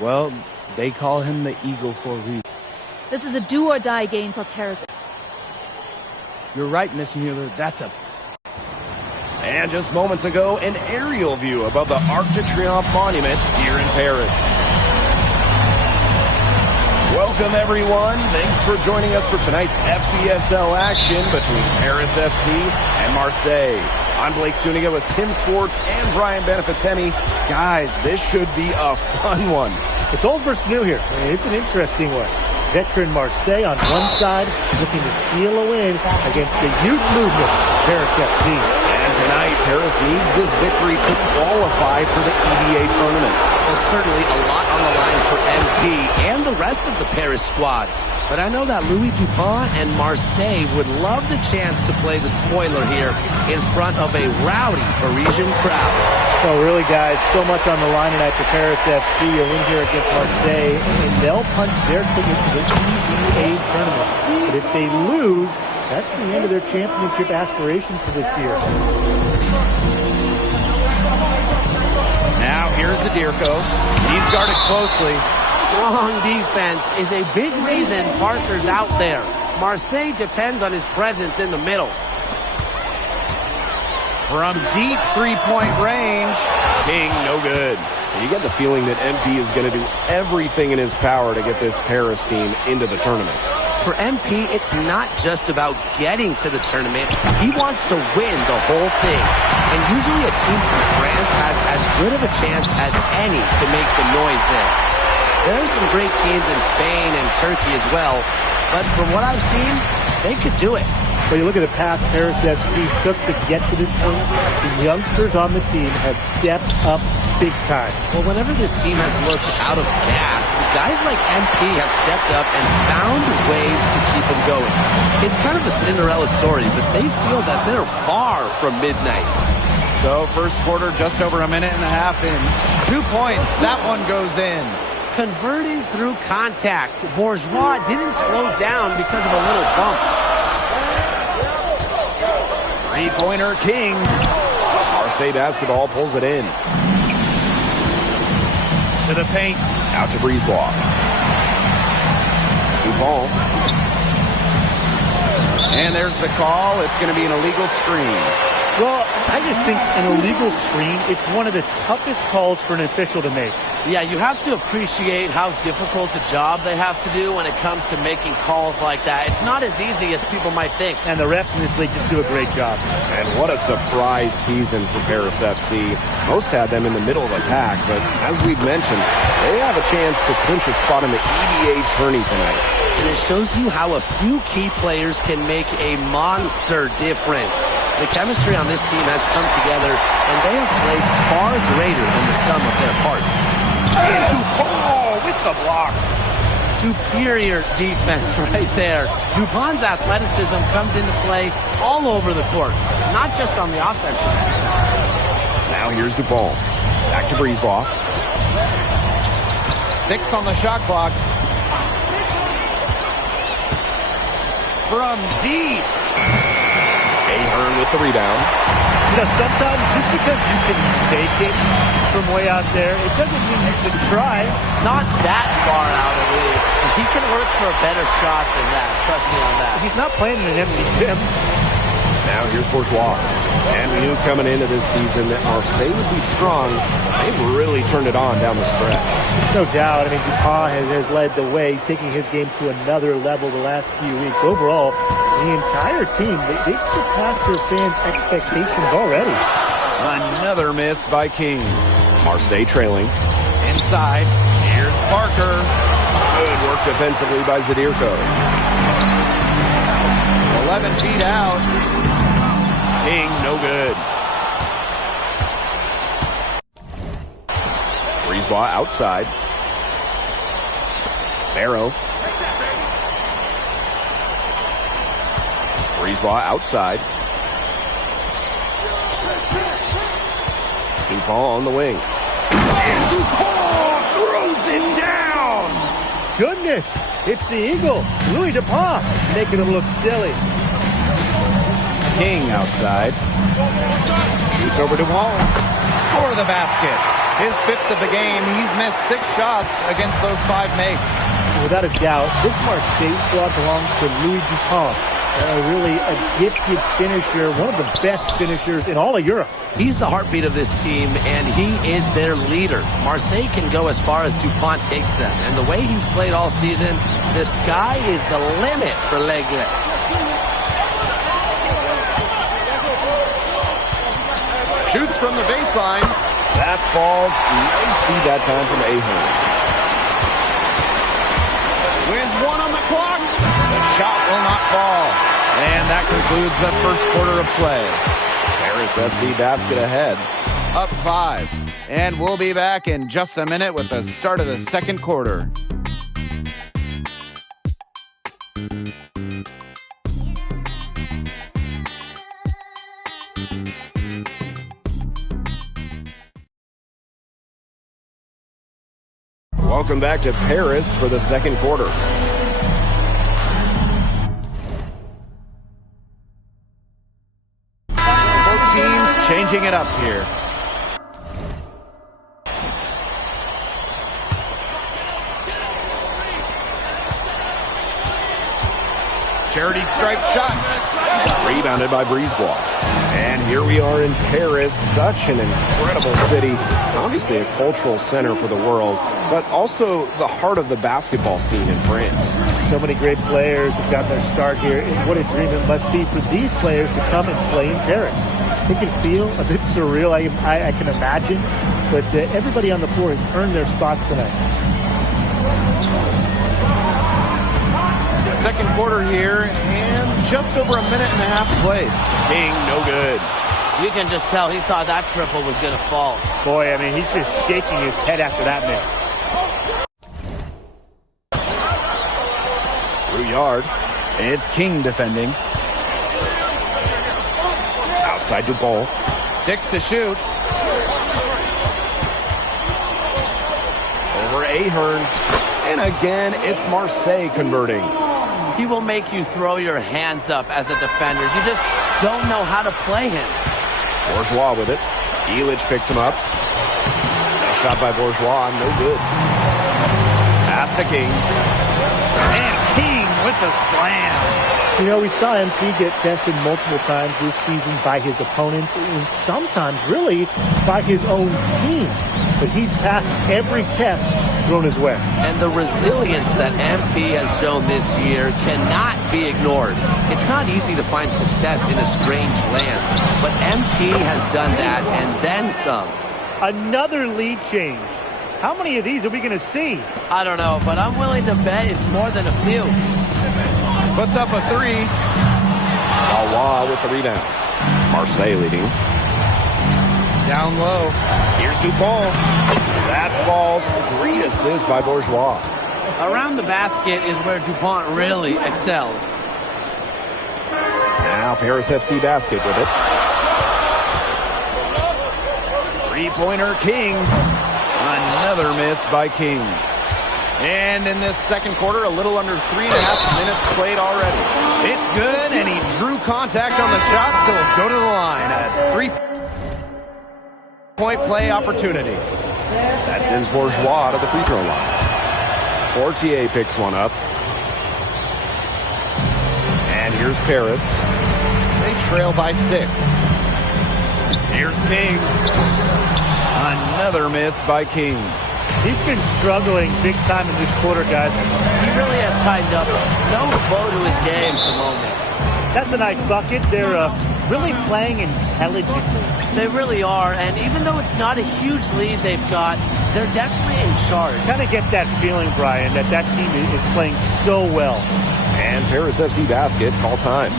Well, they call him the Eagle for a reason. This is a do-or-die game for Paris. You're right, Miss Mueller. That's a... And just moments ago, an aerial view above the Arc de Triomphe monument here in Paris. Welcome, everyone. Thanks for joining us for tonight's FPSL action between Paris FC and Marseille. I'm Blake Suniga with Tim Swartz and Brian Benefitemi. Guys, this should be a fun one. It's old versus new here. It's an interesting one. Veteran Marseille on one side, looking to steal a win against the youth movement, Paris FC. And tonight, Paris needs this victory to qualify for the EVA tournament. Well, certainly a lot on the line for MP and the rest of the Paris squad. But I know that Louis Dupont and Marseille would love the chance to play the spoiler here in front of a rowdy Parisian crowd. Well, really, guys, so much on the line tonight for Paris FC. A win here against Marseille, and they'll punch their ticket to the EVA tournament. But if they lose, that's the end of their championship aspirations for this year. Now, here's Zadirko. He's guarded closely. Strong defense is a big reason Parker's out there. Marseille depends on his presence in the middle. From deep three-point range, King, no good. You get the feeling that MP is going to do everything in his power to get this Paris team into the tournament. For MP, it's not just about getting to the tournament. He wants to win the whole thing. And usually a team from France has as good of a chance as any to make some noise there. There are some great teams in Spain and Turkey as well, but from what I've seen, they could do it. Well, you look at the path Paris FC took to get to this point. The youngsters on the team have stepped up big time. Well, whenever this team has looked out of gas, guys like MP have stepped up and found ways to keep them going. It's kind of a Cinderella story, but they feel that they're far from midnight. So, first quarter, just over a minute and a half in. 2 points. That one goes in. Converting through contact. Bourgeois didn't slow down because of a little bump. Three-pointer King. Marseille basketball pulls it in. To the paint. Out to Brisebois. Dupont. And there's the call. It's going to be an illegal screen. Well, I just think an illegal screen, it's one of the toughest calls for an official to make. Yeah, you have to appreciate how difficult a job they have to do when it comes to making calls like that. It's not as easy as people might think. And the refs in this league just do a great job. And what a surprise season for Paris FC. Most had them in the middle of the pack, but as we've mentioned, they have a chance to clinch a spot in the EVA tourney tonight. And it shows you how a few key players can make a monster difference. The chemistry on this team has come together, and they have played far greater than the sum of their parts. And Dupont with the block. Superior defense right there. Dupont's athleticism comes into play all over the court, not just on the offensive end. Now here's Dupont. Back to Brisebois. 6 on the shot clock. From deep. Ahern with the rebound. You know, sometimes just because you can make it from way out there, it doesn't mean you should try. Not that far out, at least. He can work for a better shot than that. Trust me on that. He's not playing in an empty gym. Now here's Bourgeois. And we knew coming into this season that Marseille would be strong. They've really turned it on down the stretch. No doubt. I mean, Dupont has led the way, taking his game to another level the last few weeks. Overall, the entire team, they've surpassed their fans' expectations already. Another miss by King. Marseille trailing. Inside. Here's Parker. Good work defensively by Zadirko. 11 feet out. King, no good. Brisebois outside. Barrow. Brisebois outside. Dupont on the wing. And Dupont throws it down! Goodness, it's the Eagle, Louis Dupont, making him look silly. King outside. Shoots over Dupont. score the basket. His 5th of the game. He's missed 6 shots against those 5 makes. Without a doubt, this Marseille squad belongs to Louis Dupont. Really a gifted finisher, one of the best finishers in all of Europe. He's the heartbeat of this team, and he is their leader. Marseille can go as far as Dupont takes them, and the way he's played all season, the sky is the limit for L'Aigle. Shoots from the baseline. That falls. Nice feed that time from Ahern. With 1 on the clock, the shot will not fall. And that concludes the first quarter of play. Paris FC basket ahead. Up 5. And we'll be back in just a minute with the start of the second quarter. Welcome back to Paris for the second quarter. Both teams changing it up here. Charity stripe shot. Rebounded by Brisebois. And here we are in Paris, such an incredible city. Obviously a cultural center for the world, but also the heart of the basketball scene in France. So many great players have gotten their start here. And what a dream it must be for these players to come and play in Paris. It can feel a bit surreal, I can imagine, but everybody on the floor has earned their spots tonight. Second quarter here, and just over a minute and a half played. King, no good. You can just tell he thought that triple was going to fall. Boy, I mean, he's just shaking his head after that miss. Rouillard. It's King defending. Outside Dupont. 6 to shoot. Over Ahern. And again, it's Marseille converting. He will make you throw your hands up as a defender. You just don't know how to play him. Bourgeois with it. Illich picks him up. Nice shot by Bourgeois. No good. Pass to King. And King with the slam. You know, we saw MP get tested multiple times this season by his opponents and sometimes really by his own team. But he's passed every test thrown his way. And the resilience that MP has shown this year cannot be ignored. It's not easy to find success in a strange land, but MP has done that and then some. Another lead change. How many of these are we going to see? I don't know, but I'm willing to bet it's more than a few. Puts up a 3. Awa with the rebound. Marseille leading. Down low. Here's Dupont. That falls. Great assist by Bourgeois. Around the basket is where Dupont really excels. Now Paris FC basket with it. Three-pointer King. Another miss by King. And in this second quarter, a little under 3.5 minutes played already. It's good, and he drew contact on the shot, so he'll go to the line. A 3-point play opportunity. That sends Bourgeois to the free throw line. Portier picks one up. And here's Paris. They trail by 6. Here's King. Another miss by King. He's been struggling big time in this quarter, guys. He really has tightened up. No flow to his game at the moment. That's a nice bucket. They're really playing intelligently. They really are, and even though it's not a huge lead they've got, they're definitely in charge. Kind of get that feeling, Brian, that that team is playing so well. And Paris FC basket, call time.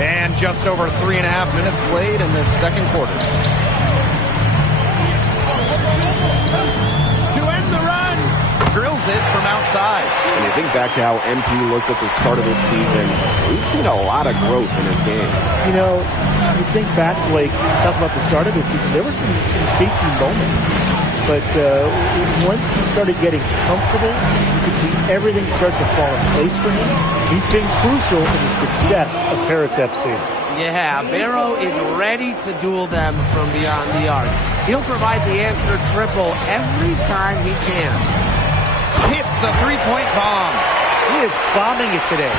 And just over 3.5 minutes played in this second quarter. To end the run. Drills it from outside. outside. When you think back to how MP looked at the start of this season, we've seen a lot of growth in his game. You know, you think back, Blake, talk about the start of this season, there were some shaky moments. But once he started getting comfortable, you could see everything start to fall in place for him. He's been crucial in the success of Paris FC. Yeah, Barrow is ready to duel them from beyond the arc. He'll provide the answer triple every time he can. Hits the three-point bomb. He is bombing it today.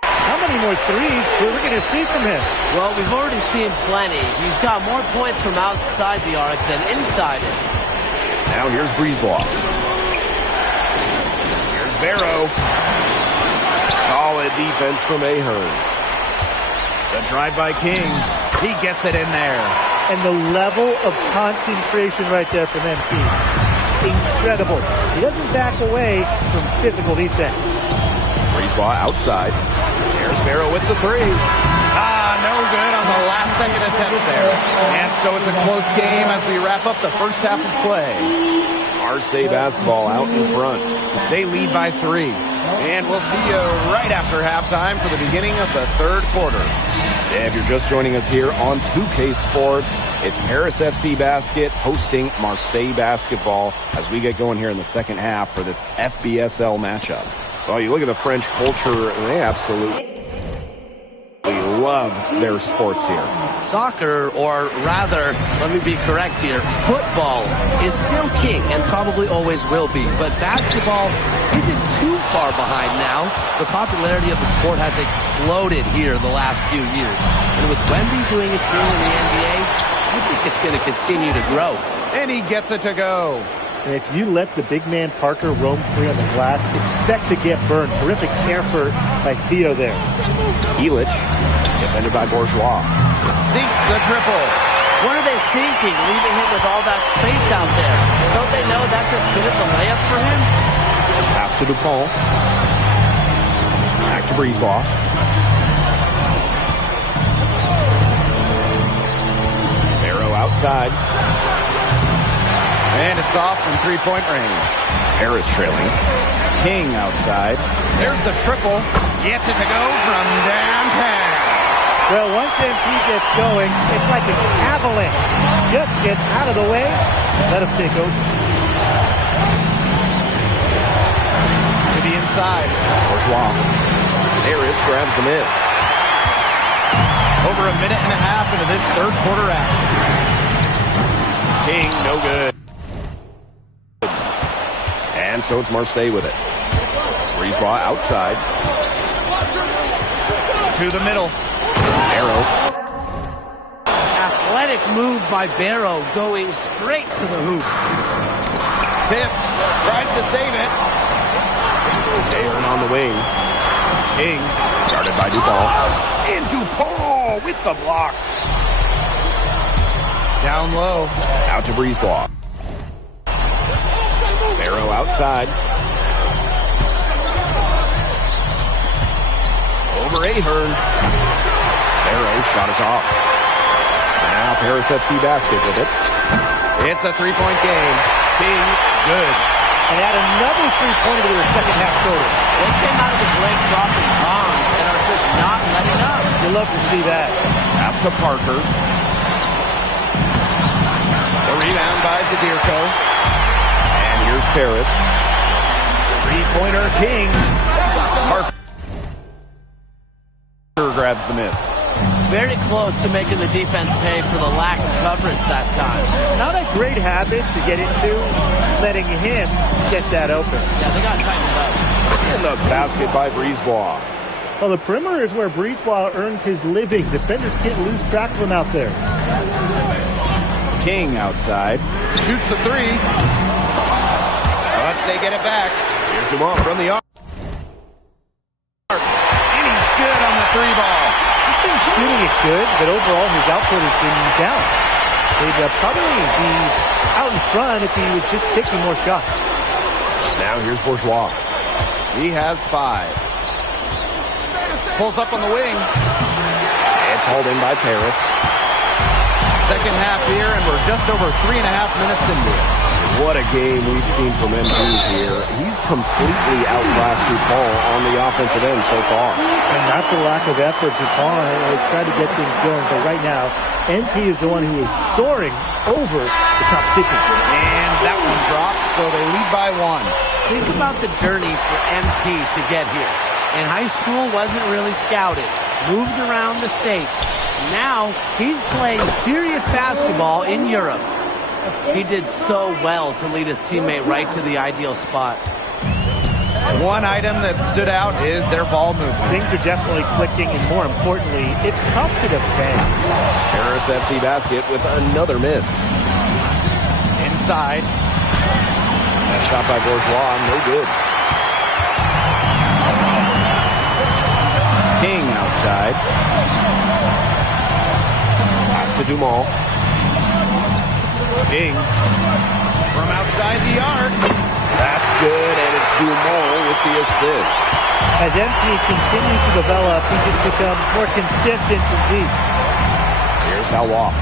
How many more threes are we going to see from him? Well, we've already seen plenty. He's got more points from outside the arc than inside it. Now here's Brisebois. Here's Barrow. Solid defense from Ahern. The drive by King. He gets it in there. And the level of concentration right there from MP. Incredible. He doesn't back away from physical defense. Brisebois outside. There's Barrow with the three. No good on the last second attempt there. And so it's a close game as we wrap up the first half of play. Marseille basketball out in front. They lead by 3. And we'll see you right after halftime for the beginning of the third quarter. Yeah, if you're just joining us here on 2K Sports, it's Paris FC Basket hosting Marseille basketball as we get going here in the second half for this FBSL matchup. Well, you look at the French culture, and they absolutely love their sports here. Soccer, or rather, let me be correct here, football is still king and probably always will be, but basketball isn't too far behind now. The popularity of the sport has exploded here the last few years. And with Wemby doing his thing in the NBA, I think it's going to continue to grow. And he gets it to go. And if you let the big man Parker roam free on the glass, expect to get burned. Terrific effort by Theo there. Elic, defended by Bourgeois. Sinks the triple. What are they thinking, leaving him with all that space out there? Don't they know that's as good as a layup for him? Pass to Dupont. Back to Brisebois. Barrow outside. And it's off from three-point range. Paris trailing. King outside. There's the triple. Gets it to go from downtown. Well, once MP gets going, it's like an avalanche. Just get out of the way and let him take over. To the inside. Bourgeois. Paris grabs the miss. Over a minute and a half into this third quarter action. King, no good. And so it's Marseille with it. Brisebois outside. To the middle. Barrow. Athletic move by Barrow, going straight to the hoop. Tipped. Tries to save it. Ahern on the wing. King. Guarded by Dupont. And Dupont with the block. Down low. Out to Brisebois. Barrow outside. Over Ahern. Barrow shot is off. Now Paris FC Basket with it. It's a three-point game. King, good. And add another three-pointer to their second half total. They came out of the break dropping bombs and are just not letting up. You love to see that. Pass to Parker. The rebound by Zadirko. And here's Paris. Three-pointer King. Parker grabs the miss. Very close to making the defense pay for the lax coverage that time. Not a great habit to get into, letting him get that open. Yeah, they got tightened up. In the basket by Brisebois. Well, the perimeter is where Brisebois earns his living. Defenders can't lose track of him out there. King outside. Shoots the three. But they get it back. Here's Dumont from the arc. And he's good on the three ball. He's been shooting it good, but overall his output has been down. They'd probably be out in front if he was just taking more shots. Now here's Bourgeois. He has 5. Pulls up on the wing. It's hauled in by Paris. Second half here, and we're just over 3.5 minutes into it. What a game we've seen from MP here. He's completely outclassed DuPont on the offensive end so far. And not the lack of effort. DuPont has tried to get things going, but right now, MP is the one who is soaring over the competition. And that one drops, so they lead by 1. Think about the journey for MP to get here. In high school, wasn't really scouted. Moved around the States. Now, he's playing serious basketball in Europe. He did so well to lead his teammate right to the ideal spot. One item that stood out is their ball movement. Things are definitely clicking, and more importantly, it's tough to defend. Paris FC basket with another miss. Inside. That shot by Bourgeois, no good. King outside. Pass to Dumont. King from outside the arc. That's good, and it's Dumont with the assist. As MP continues to develop, he just becomes more consistent from deep. Here's Howell.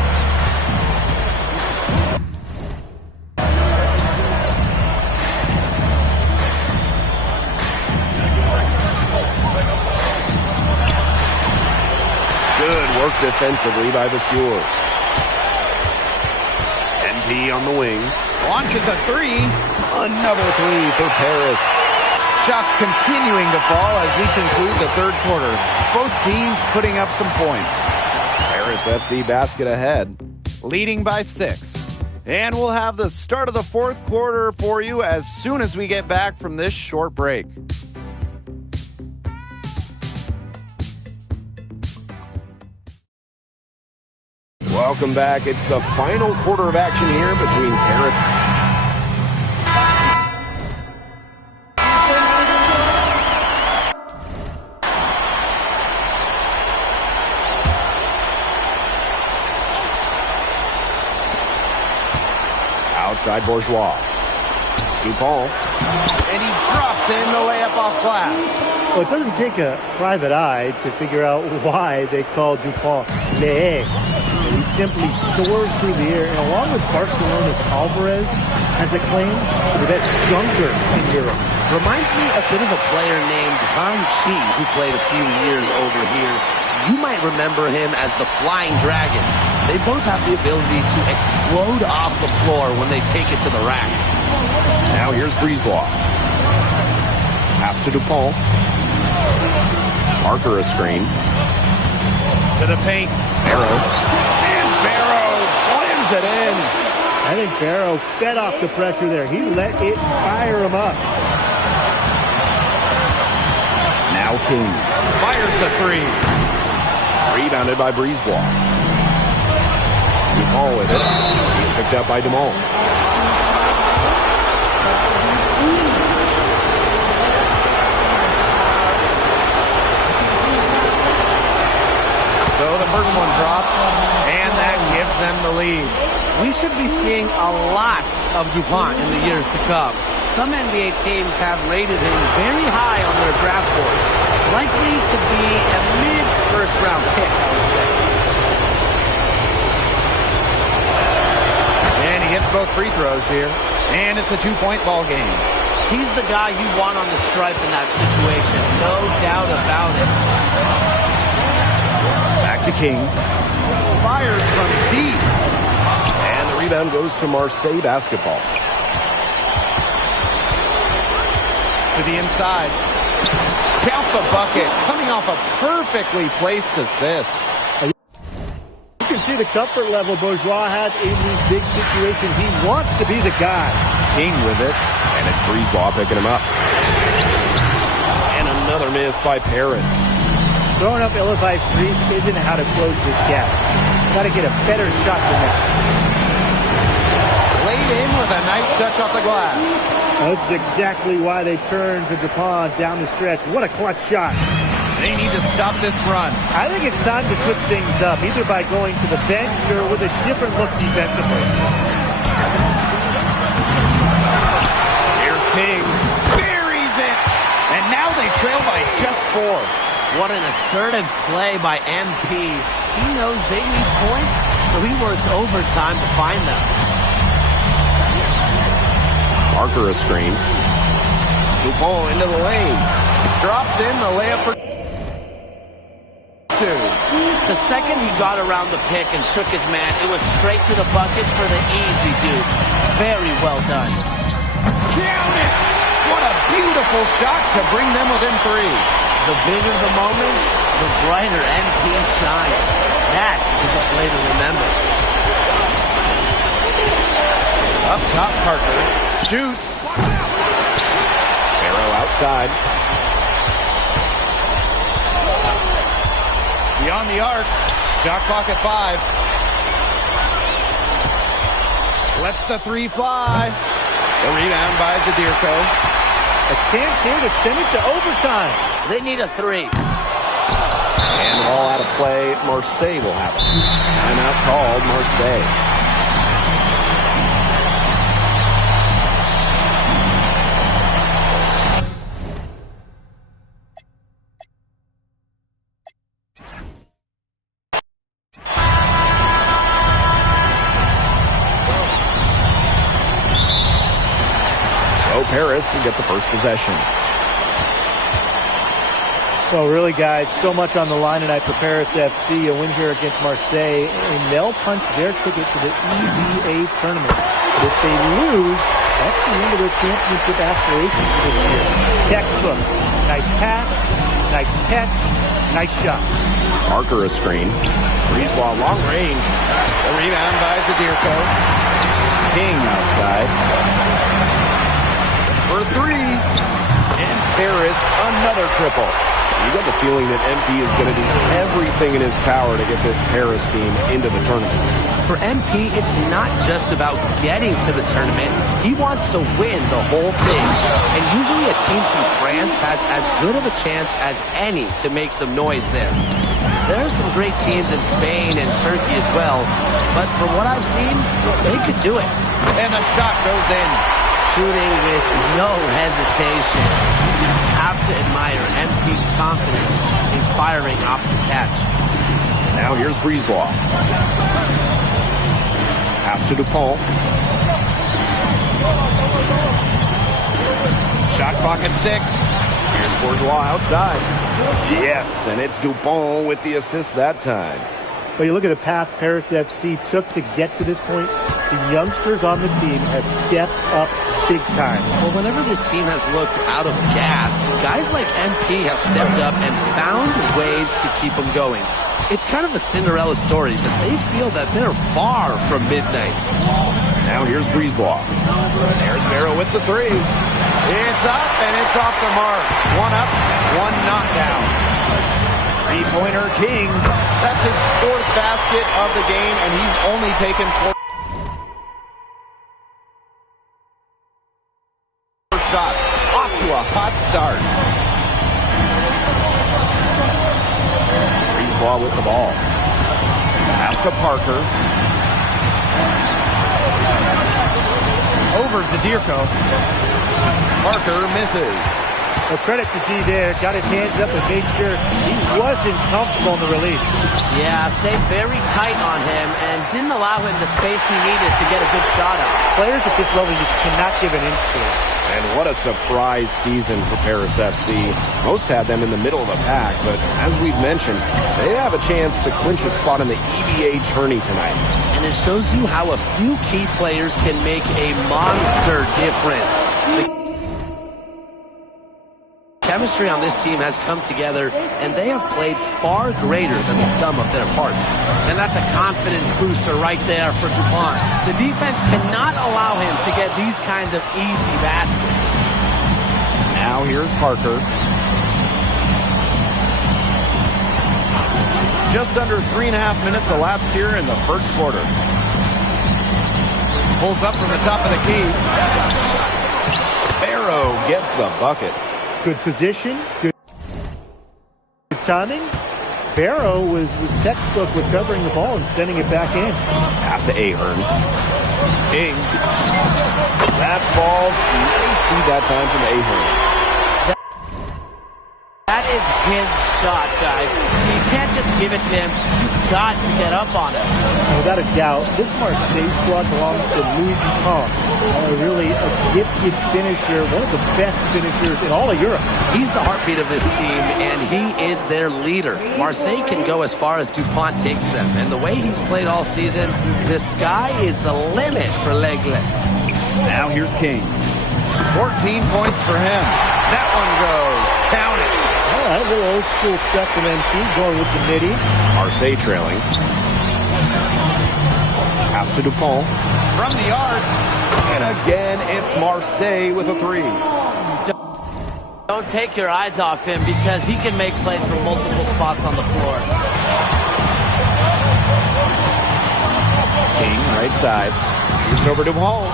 Good work defensively by Vasseur. MP on the wing. Launches a 3. Another 3 for Paris. Shots continuing to fall as we conclude the third quarter. Both teams putting up some points. Paris FC basket ahead. Leading by 6. And we'll have the start of the fourth quarter for you as soon as we get back from this short break. Welcome back. It's the final quarter of action here between Paris. Outside Bourgeois. DuPont. And he drops in the layup off glass. Well, it doesn't take a private eye to figure out why they call DuPont Le. He simply soars through the air, and along with Barcelona's Alvarez, has a claim to the best dunker in Europe. Reminds me a bit of a player named Van Chi, who played a few years over here. You might remember him as the Flying Dragon. They both have the ability to explode off the floor when they take it to the rack. Now here's Brisebois. Pass to DuPont. Parker a screen. To the paint. Barrow. And Barrow slams it in. I think Barrow fed off the pressure there. He let it fire him up. Now King. Fires the 3. Rebounded by Brisebois. DuPont with it. He's picked up by Dumont. So the first one drops, and that gives them the lead. We should be seeing a lot of DuPont in the years to come. Some NBA teams have rated him very high on their draft boards. Likely to be a mid-first round pick, I would say. And he hits both free throws here. And it's a 2-point ball game. He's the guy you want on the stripe in that situation. No doubt about it. Back to King. Fires from deep. And the rebound goes to Marseille basketball. To the inside. Count the bucket. Coming off a perfectly placed assist. You can see the comfort level Bourgeois has in these big situations. He wants to be the guy. King with it. And it's Brisebois picking him up. And another miss by Paris. Throwing up ill-advised threes isn't how to close this gap. Got to get a better shot than that. Laid in with a nice touch off the glass. This is exactly why they turned to DuPont down the stretch. What a clutch shot. They need to stop this run. I think it's time to switch things up, either by going to the bench or with a different look defensively. Here's King. Buries it. And now they trail by just 4. What an assertive play by MP. He knows they need points, so he works overtime to find them. Parker a screen. Dupont into the lane. Drops in the layup for two. The second he got around the pick and shook his man, it was straight to the bucket for the easy deuce. Very well done. Count it! What a beautiful shot to bring them within three. The bigger the moment, the brighter MP shines. That is a play to remember. Up top, Parker shoots. Barrow outside. Beyond the arc. Shot clock at 5. Lets the three fly. The rebound by Zadirko. A chance here to send it to overtime. They need a 3. And ball out of play. Marseille will have it. Timeout called, Marseille. Paris will get the first possession. Well, really, guys, so much on the line tonight for Paris FC. A win here against Marseille, and they'll punch their ticket to the EVA tournament. But if they lose, that's the end of their championship aspirations for this year. Textbook. Nice pass, nice catch, nice shot. Parker a screen. Breezewall long range. The rebound by Zadirko. King outside. For 3. And Paris, another triple. You get the feeling that MP is going to do everything in his power to get this Paris team into the tournament. For MP, it's not just about getting to the tournament. He wants to win the whole thing. And usually a team from France has as good of a chance as any to make some noise there. There are some great teams in Spain and Turkey as well. But from what I've seen, they could do it. And the shot goes in. Shooting with no hesitation. You just have to admire MP's confidence in firing off the catch. Now here's Breezewall. Pass to Dupont. Shot clock at 6. Here's Bourgeois outside. Yes, and it's Dupont with the assist that time. Well, you look at the path Paris FC took to get to this point. The youngsters on the team have stepped up big time. Well, whenever this team has looked out of gas, guys like MP have stepped up and found ways to keep them going. It's kind of a Cinderella story, but they feel that they're far from midnight. Now here's Breezewall. There's Barrow with the 3. It's up and it's off the mark. 1 up, 1 knockdown. 3-pointer King. That's his 4th basket of the game, and he's only taken 4 shots. Off to a hot start. Breezewall with the ball. Pass to Parker. Over Zadirko. Parker misses. Well, credit to D there. Got his hands up and made sure he wasn't comfortable in the release. Yeah, stayed very tight on him and didn't allow him the space he needed to get a good shot out. Players at this level just cannot give an inch to it. And what a surprise season for Paris FC. Most had them in the middle of the pack, but as we've mentioned, they have a chance to clinch a spot in the EVA tourney tonight. And it shows you how a few key players can make a monster difference. The chemistry on this team has come together, and they have played far greater than the sum of their parts. And that's a confidence booster right there for Dupont. The defense cannot allow him to get these kinds of easy baskets. Now here's Parker. Just under 3.5 minutes elapsed here in the first quarter. Pulls up from the top of the key. Barrow gets the bucket. Good position, good timing. Barrow was textbook recovering the ball and sending it back in. Pass to Ahern. King. That falls. Nice feed that time from Ahern. That That is his shot, guys. So you can't just give it to him. You've got to get up on it. Without a doubt, this Marseille squad belongs to Louis Dupont. Really a gifted finisher, one of the best finishers in all of Europe. He's the heartbeat of this team, and he is their leader. Marseille can go as far as Dupont takes them, and the way he's played all season, the sky is the limit for L'Aigle. Now here's King. 14 points for him. That one goes. Count it. All right, a little old school stuff from MP, going with the midi. Marseille trailing. Pass to Dupont. From the arc. And again, it's Marseille with a 3. Don't take your eyes off him because he can make plays from multiple spots on the floor. King, right side. Here's over Dupont.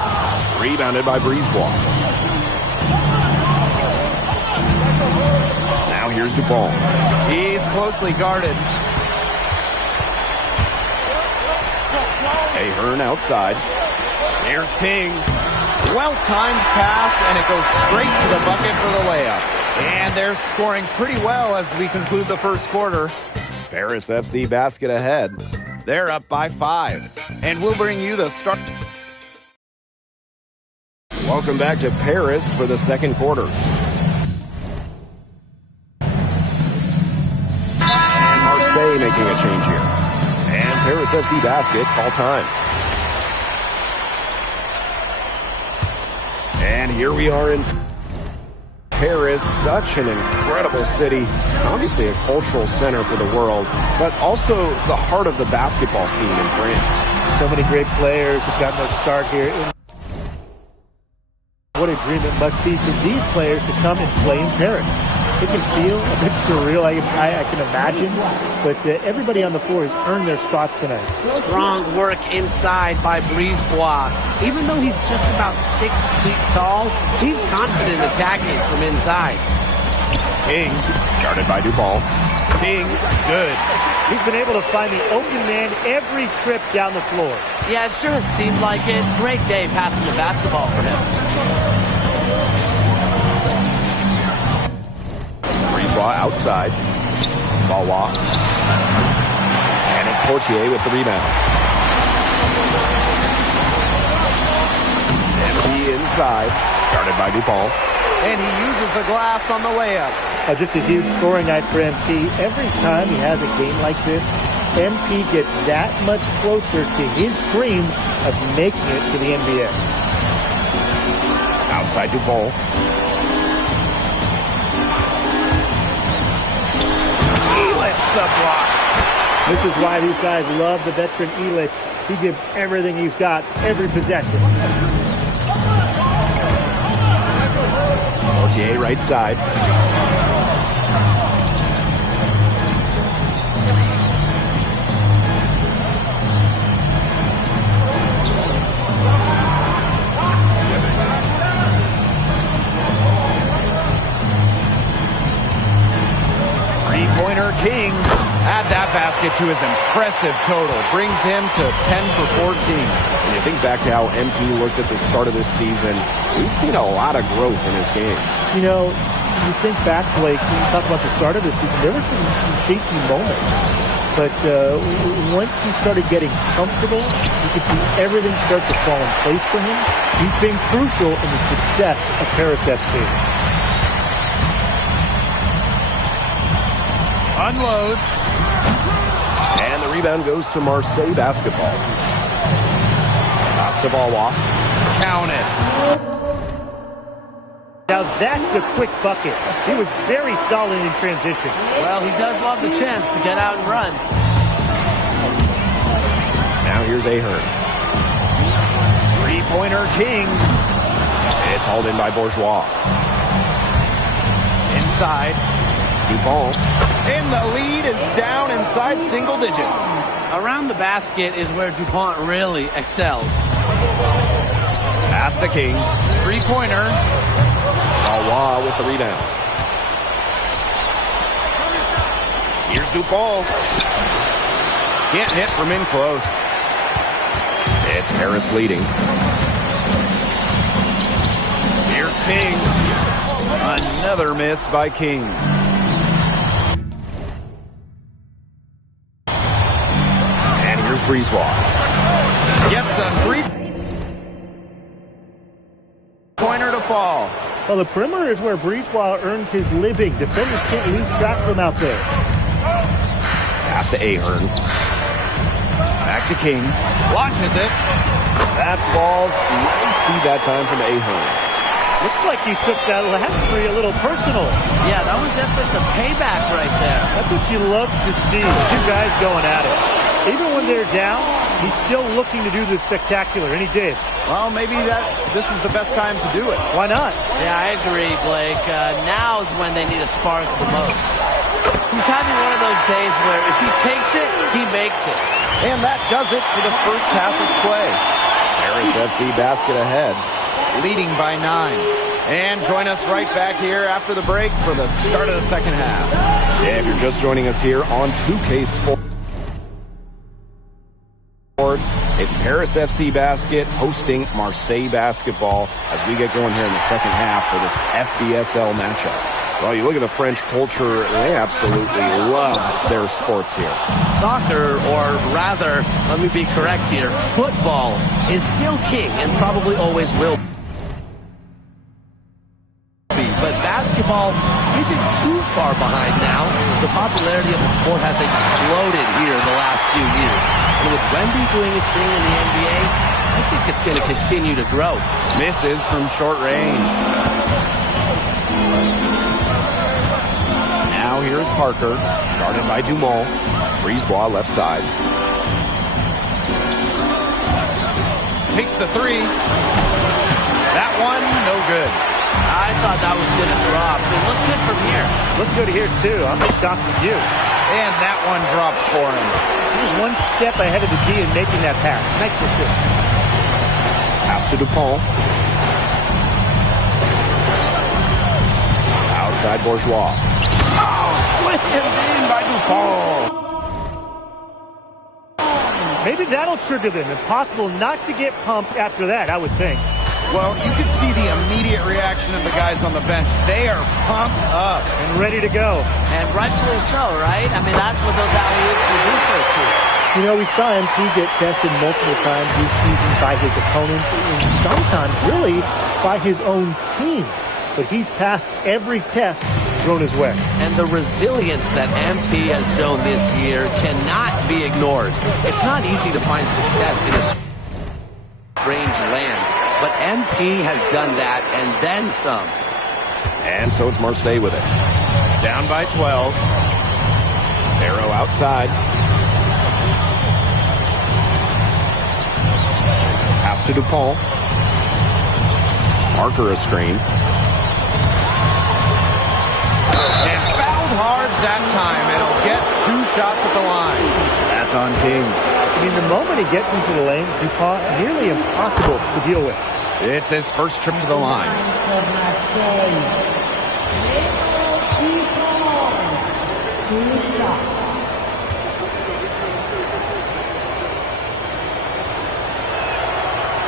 Rebounded by Brisebois. Now here's Dupont. He's closely guarded. Ahern outside. There's King. Well-timed pass, and it goes straight to the bucket for the layup. And they're scoring pretty well as we conclude the first quarter. Paris FC basket ahead. They're up by 5. And we'll bring you the start. Welcome back to Paris for the second quarter. And Marseille making a change here. And Paris FC basket, call time. And here we are in Paris, such an incredible city. Obviously a cultural center for the world, but also the heart of the basketball scene in France. So many great players have gotten their start here. What a dream it must be for these players to come and play in Paris. It can feel a bit surreal, I can imagine, but everybody on the floor has earned their spots tonight. Strong work inside by Brisebois. Even though he's just about 6 feet tall, he's confident attacking from inside. King, guarded by Dupont. King, good. He's been able to find the open man every trip down the floor. Yeah, it sure has seemed like it. Great day passing the basketball for him. Brisebois outside. Valois. And it's Portier with the rebound. MP inside. Guarded by Dupont. And he uses the glass on the layup. Just a huge scoring night for MP. Every time he has a game like this, MP gets that much closer to his dream of making it to the NBA. Outside Dupont. Elitch the block. This is why these guys love the veteran Elitch. He gives everything he's got, every possession. Portier right side. Three-pointer King. Add that basket to his impressive total. Brings him to 10 for 14. When you think back to how MP looked at the start of this season, we've seen a lot of growth in his game. You know, you think back, Blake, when you talk about the start of this season, there were some shaky moments. But once he started getting comfortable, you could see everything start to fall in place for him. He's been crucial in the success of Paris FC. Unloads. And the rebound goes to Marseille basketball. Pass to Valois. Count it. Now that's a quick bucket. He was very solid in transition. Well, he does love the chance to get out and run. Now here's Ahern. Three-pointer King. It's hauled in by Bourgeois. Inside. Dupont. And the lead is down inside single digits. Around the basket is where Dupont really excels. Pass to King. Three-pointer. Valois with the rebound. Here's Dupont. Can't hit from in close. It's Paris leading. Here's King. Another miss by King. Breezewall. Gets a three-pointer to fall. Well, the perimeter is where Breezewall earns his living. Defenders can't lose track from out there. Pass to Ahern. Back to King. Launches it. That falls. Nice feed that time from Ahern. Looks like he took that last three a little personal. Yeah, that was definitely some payback right there. That's what you love to see. Two guys going at it. Even when they're down, he's still looking to do the spectacular, and he did. Well, maybe this is the best time to do it. Why not? Yeah, I agree, Blake. Now's when they need a spark the most. He's having one of those days where if he takes it, he makes it. And that does it for the first half of play. Paris FC basket ahead. Leading by 9. And join us right back here after the break for the start of the second half. Yeah, if you're just joining us here on 2K Sports, it's Paris FC basket hosting Marseille basketball as we get going here in the second half for this FBSL matchup. Well, you look at the French culture, they absolutely love their sports here. Soccer, or rather, let me be correct here, football is still king and probably always will be. But basketball isn't too far behind now. The popularity of the sport has exploded here in the last few years. And with Wemby doing his thing in the NBA, I think it's going to continue to grow. Misses from short range. Now here's Parker, guarded by Dumont. Breezewall left side. Takes the three. That one, no good. I thought that was going to drop. It looks good from here. Looks good here, too. I'm as shocked as you. And that one drops for him. He was one step ahead of the D in making that pass. Nice assist. Pass to Dupont. Outside Bourgeois. Oh, slipped him in by Dupont. Maybe that'll trigger them. Impossible not to get pumped after that, I would think. Well, you can see the immediate reaction of the guys on the bench. They are pumped up. And ready to go. And rightfully so, right? I mean, that's what those alley-oops will do for a team. You know, we saw MP get tested multiple times this season by his opponents and sometimes really by his own team. But he's passed every test thrown his way. And the resilience that MP has shown this year cannot be ignored. It's not easy to find success in a strange land, but MP has done that and then some. And so it's Marseille with it. Down by 12. Arrow outside. Pass to Dupont. Parker a screen. And fouled hard that time. It'll get 2 shots at the line. That's on King. I mean, the moment he gets into the lane, DuPont nearly impossible to deal with. It's his first trip to the line.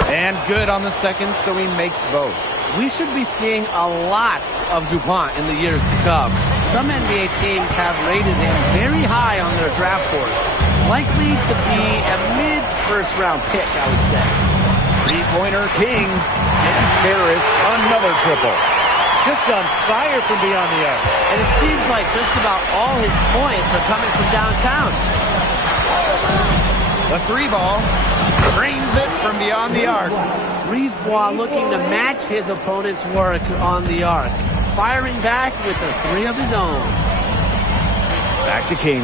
And good on the second, so he makes both. We should be seeing a lot of DuPont in the years to come. Some NBA teams have rated him very high on their draft boards. Likely to be a mid-first-round pick, I would say. Three-pointer King. And Paris, another triple. Just on fire from beyond the arc. And it seems like just about all his points are coming from downtown. The 3-ball drains it from beyond the arc. Breezewall looking to match his opponent's work on the arc. Firing back with a 3 of his own. Back to King.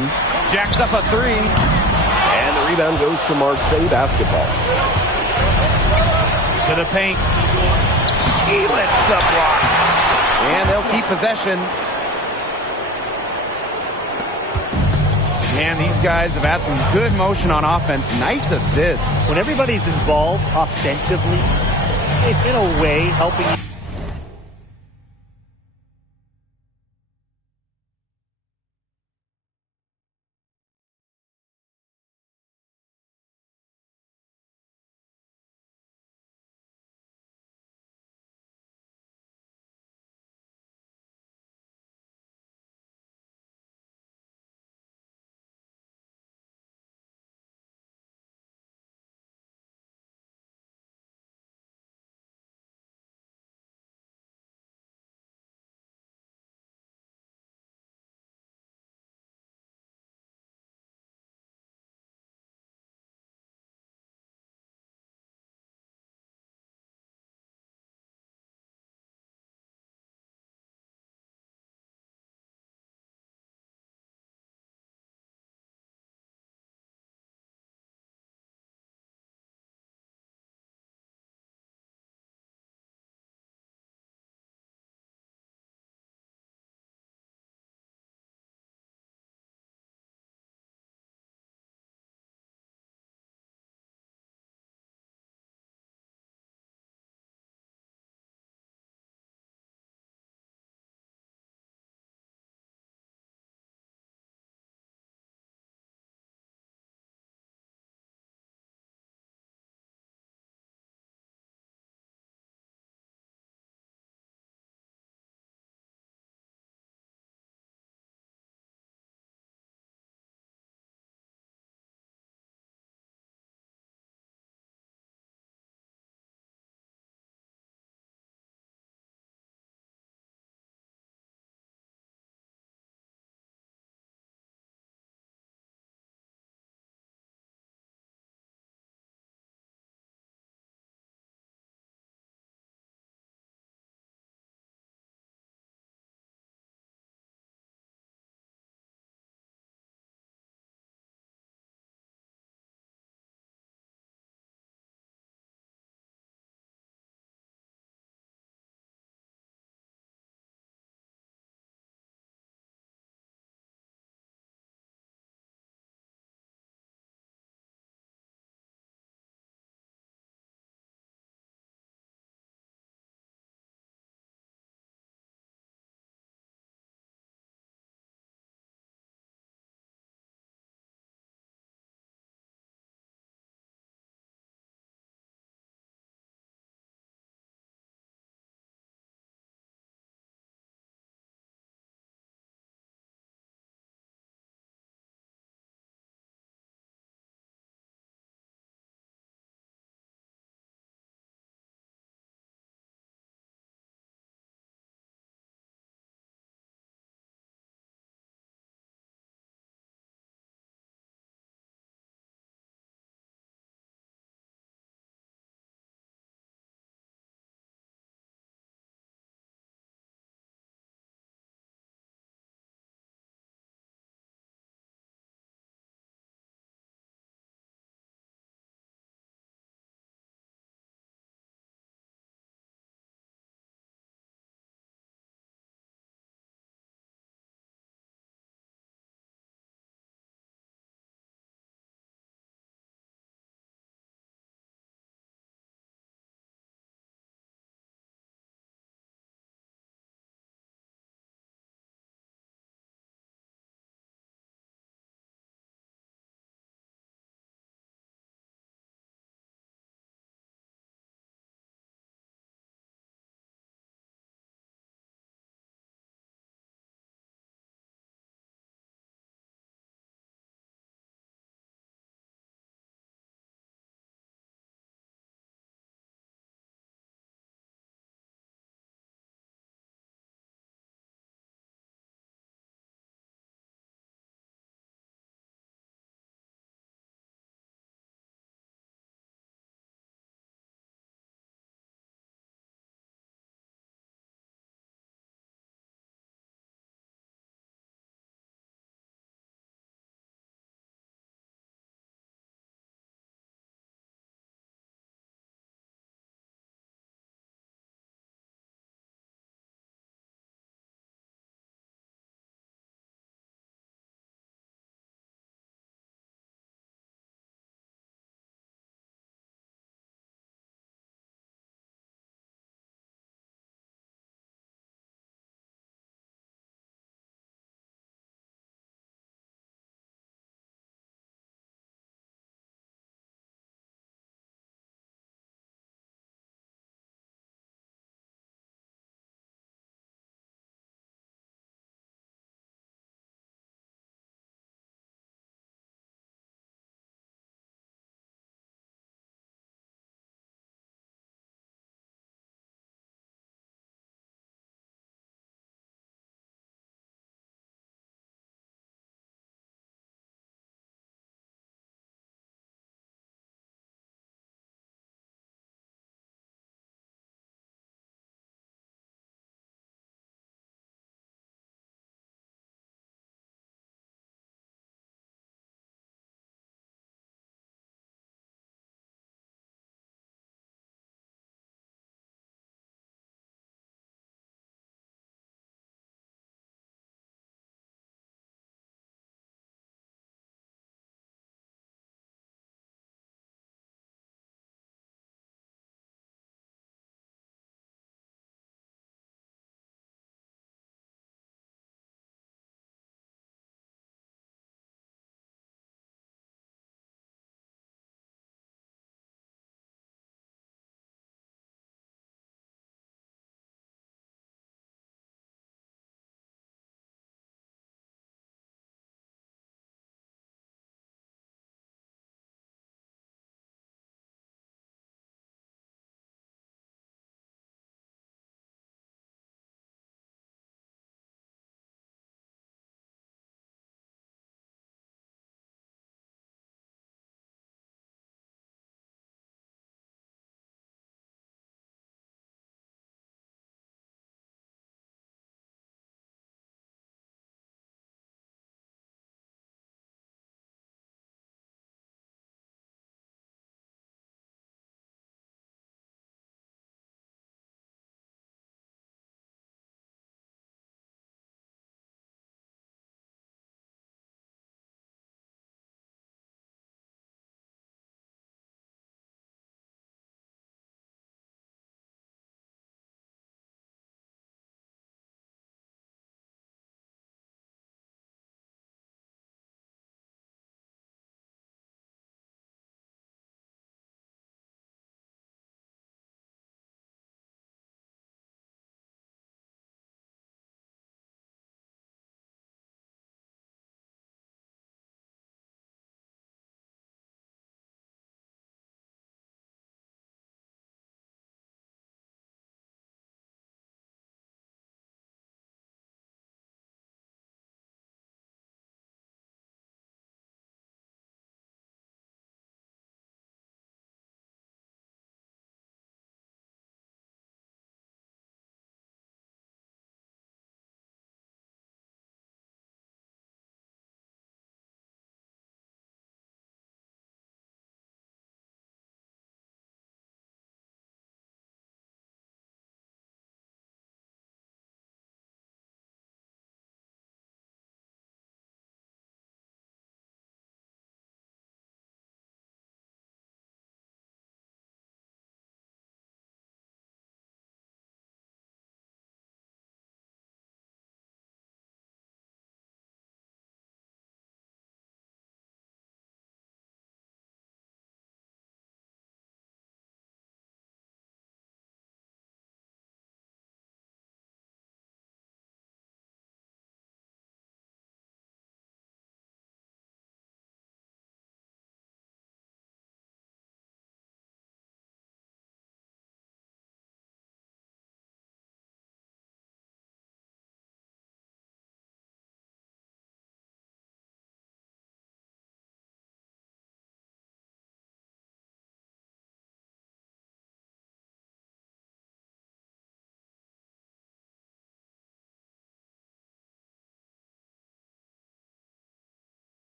Jacks up a 3. And the rebound goes to Marseille basketball. To the paint. He lifts the block. And they'll keep possession. Man, these guys have had some good motion on offense. Nice assists. When everybody's involved offensively, it's in a way helping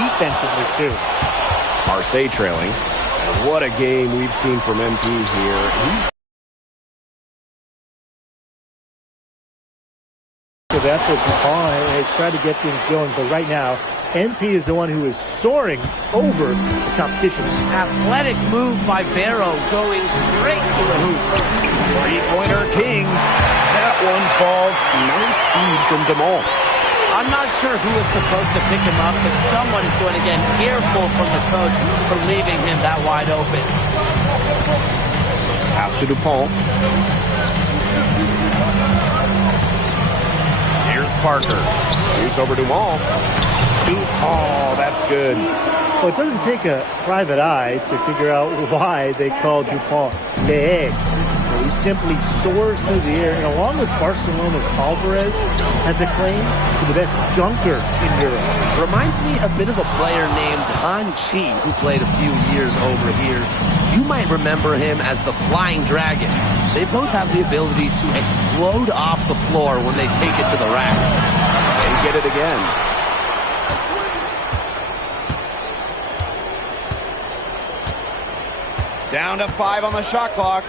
defensively, too. Marseille trailing. And what a game we've seen from MP here. He's of effort. DuPont has tried to get things going, but right now, MP is the one who is soaring over the competition. Athletic move by Barrow, going straight to the hoop. three-pointer King. That one falls. Nice feed from DeMol. I'm not sure who is supposed to pick him up, but someone is going to get an earful from the coach for leaving him that wide open. Pass to DuPont. Here's Parker. Shoots over DuMont. DuPont, that's good. Well, it doesn't take a private eye to figure out why they call DuPont Le Egg. He simply soars through the air, and along with Barcelona's Alvarez, has a claim to the best dunker in Europe. Reminds me a bit of a player named Han Chi, who played a few years over here. You might remember him as the Flying Dragon. They both have the ability to explode off the floor when they take it to the rack. They get it again. Down to 5 on the shot clock.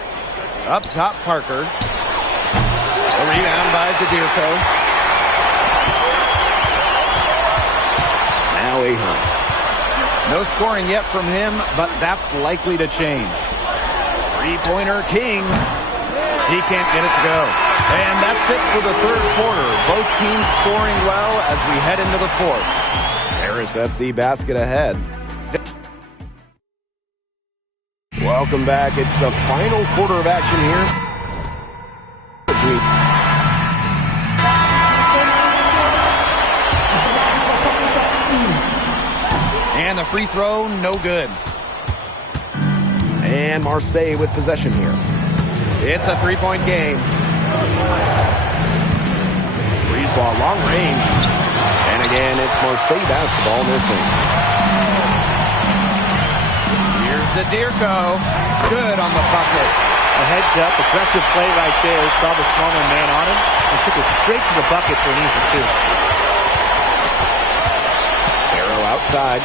Up top, Parker. A rebound by Zadirko. Now Ahern. No scoring yet from him, but that's likely to change. Three-pointer King. He can't get it to go. And that's it for the third quarter. Both teams scoring well as we head into the fourth. Paris FC basket ahead. Welcome back. It's the final quarter of action here. And the free throw, no good. And Marseille with possession here. It's a three-point game. Breezeball, long range. And again, it's Marseille basketball missing. Zadirko, good on the bucket. A heads up, aggressive play right there. Saw the smaller man on him and took it straight to the bucket for an easy two. Barrow outside.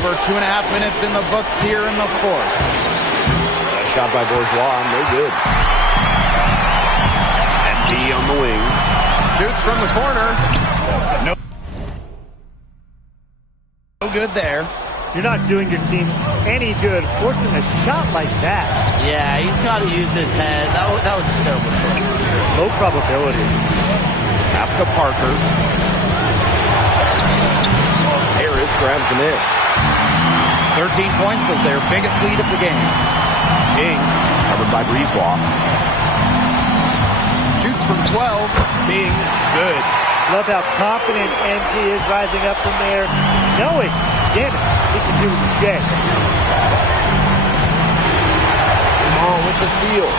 Over 2.5 minutes in the books here in the fourth. A shot by Bourgeois, no good. And D on the wing. Shoots from the corner. No. No good there. You're not doing your team any good forcing a shot like that. Yeah, he's got to use his head. That was a terrible choice. Low probability. Pass to Parker. Harris grabs the miss. 13 points was their biggest lead of the game. King, covered by Breezewalk. Shoots from 12. King, good. Love how confident MP is rising up from there, knowing, again, he can do it again. Come on with the steal.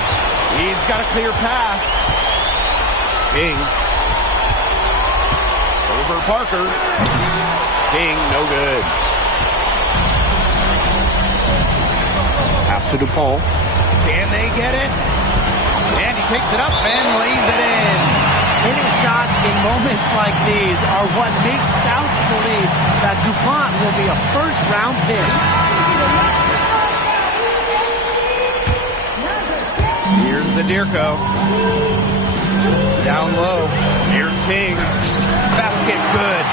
He's got a clear path. King. Over Parker. King, no good. Pass to DuPont. Can they get it? And he takes it up and lays it in. Hitting shots in moments like these are what makes scouts believe that DuPont will be a first-round pick. Here's Zadirko. Down low. Here's King. Basket good.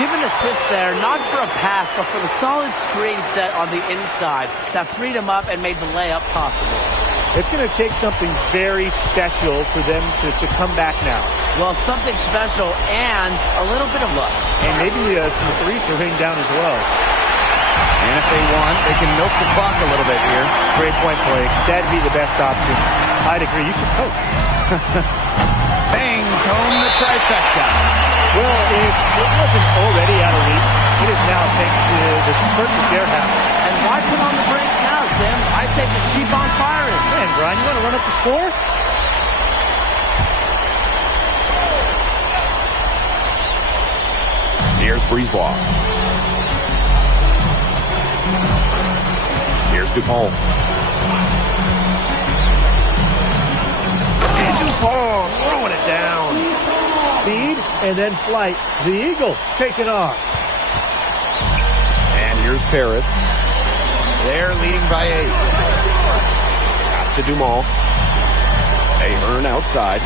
Give an assist there, not for a pass, but for the solid screen set on the inside that freed him up and made the layup possible. It's going to take something very special for them to come back now. Well, something special and a little bit of luck. And maybe some threes to rain down as well. And if they want, they can milk the clock a little bit here. Great point, Blake. That'd be the best option. I'd agree. You should coach. Bangs home the trifecta. Well, if it wasn't already out of reach, it is now thanks to the spurt that they're having. And why put on the brakes now, Tim? I say just keep on firing. Man, Brian, you want to run up the score? Here's Breezewalk. Here's DuPont. And DuPont throwing it down. Speed and then flight. The Eagle taking off. And here's Paris. They're leading by 8. Pass to Dumal. Ahern outside.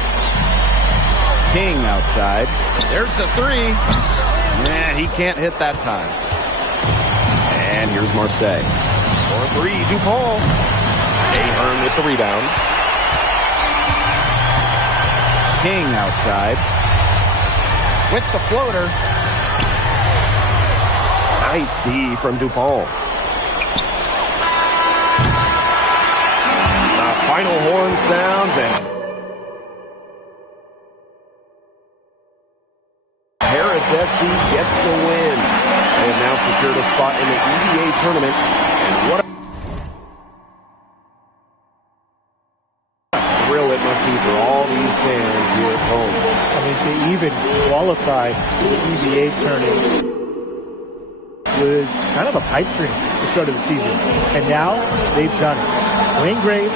King outside. There's the 3. Nah, he can't hit that time. And here's Marseille. For 3, DuPont. Ahern with the rebound. King outside. With the floater. Nice D from DuPont. The final horn sounds and Paris FC gets the win. They have now secured a spot in the EVA tournament. And what a thrill it must be for all these fans here at home. I mean, to even qualify for the EVA tournament was kind of a pipe dream at the start of the season. And now they've done it. Wayne Graves,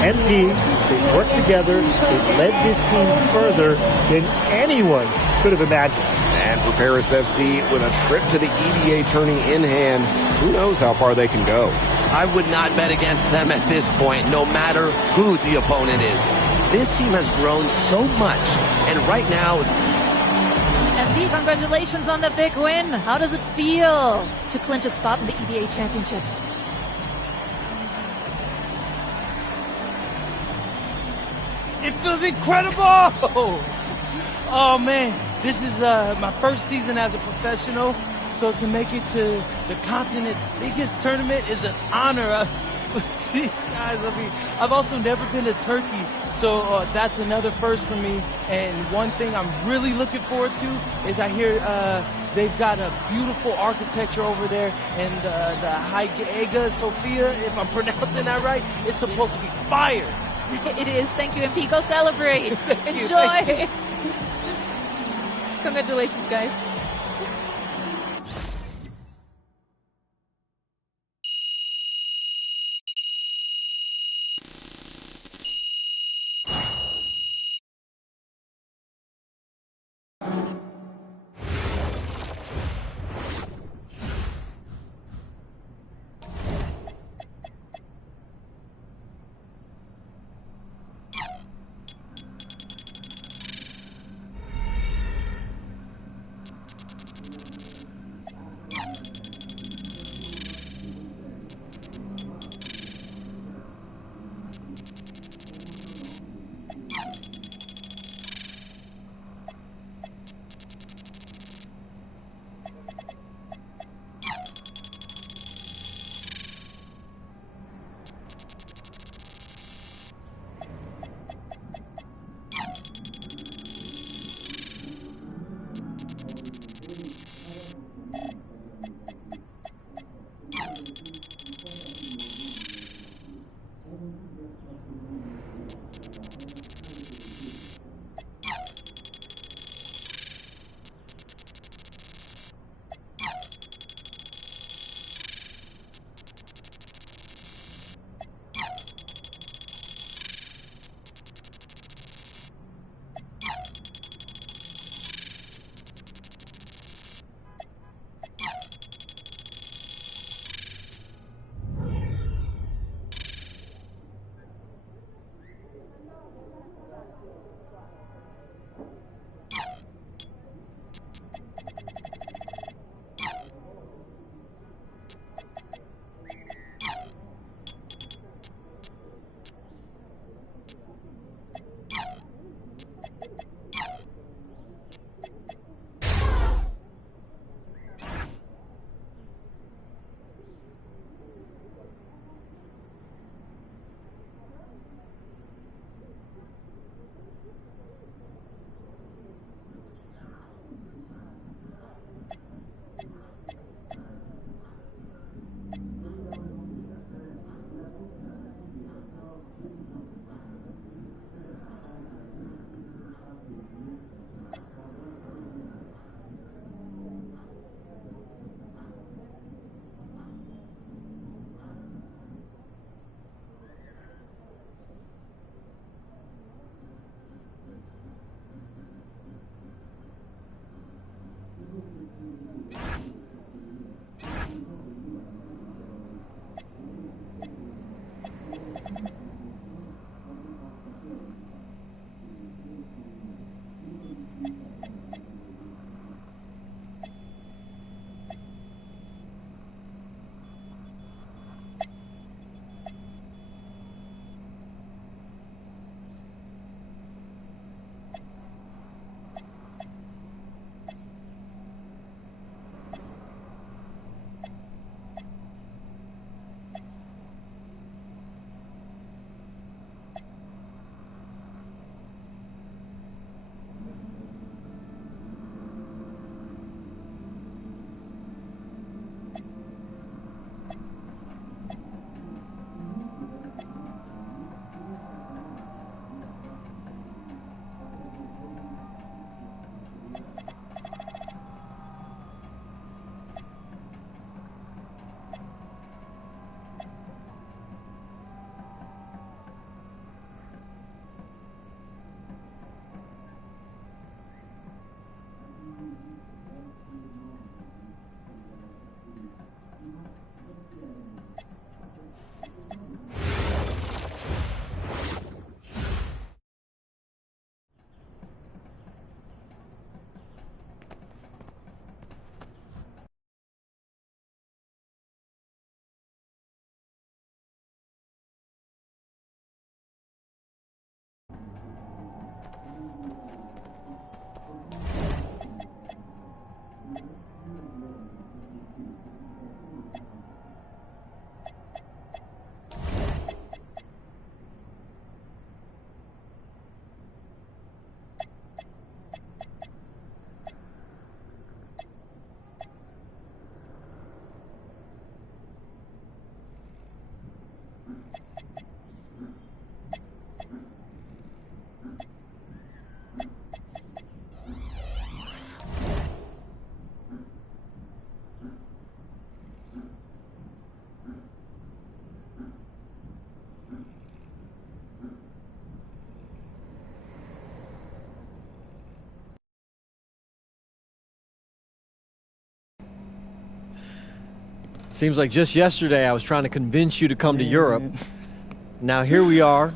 MP, they've worked together. They've led this team further than anyone could have imagined. And for Paris FC, with a trip to the EVA tourney in hand, who knows how far they can go. I would not bet against them at this point, no matter who the opponent is. This team has grown so much, and right now... MP, congratulations on the big win. How does it feel to clinch a spot in the EVA Championships? It feels incredible! Oh man, this is my first season as a professional, so to make it to the continent's biggest tournament is an honor. These guys, I mean, I've also never been to Turkey, so that's another first for me. And one thing I'm really looking forward to is I hear they've got a beautiful architecture over there, and the Hagia Sophia, if I'm pronouncing that right, is supposed to be fire. It is. Thank you, MP. Go celebrate. Enjoy. Congratulations, guys. Seems like just yesterday I was trying to convince you to come to Europe. Now here we are,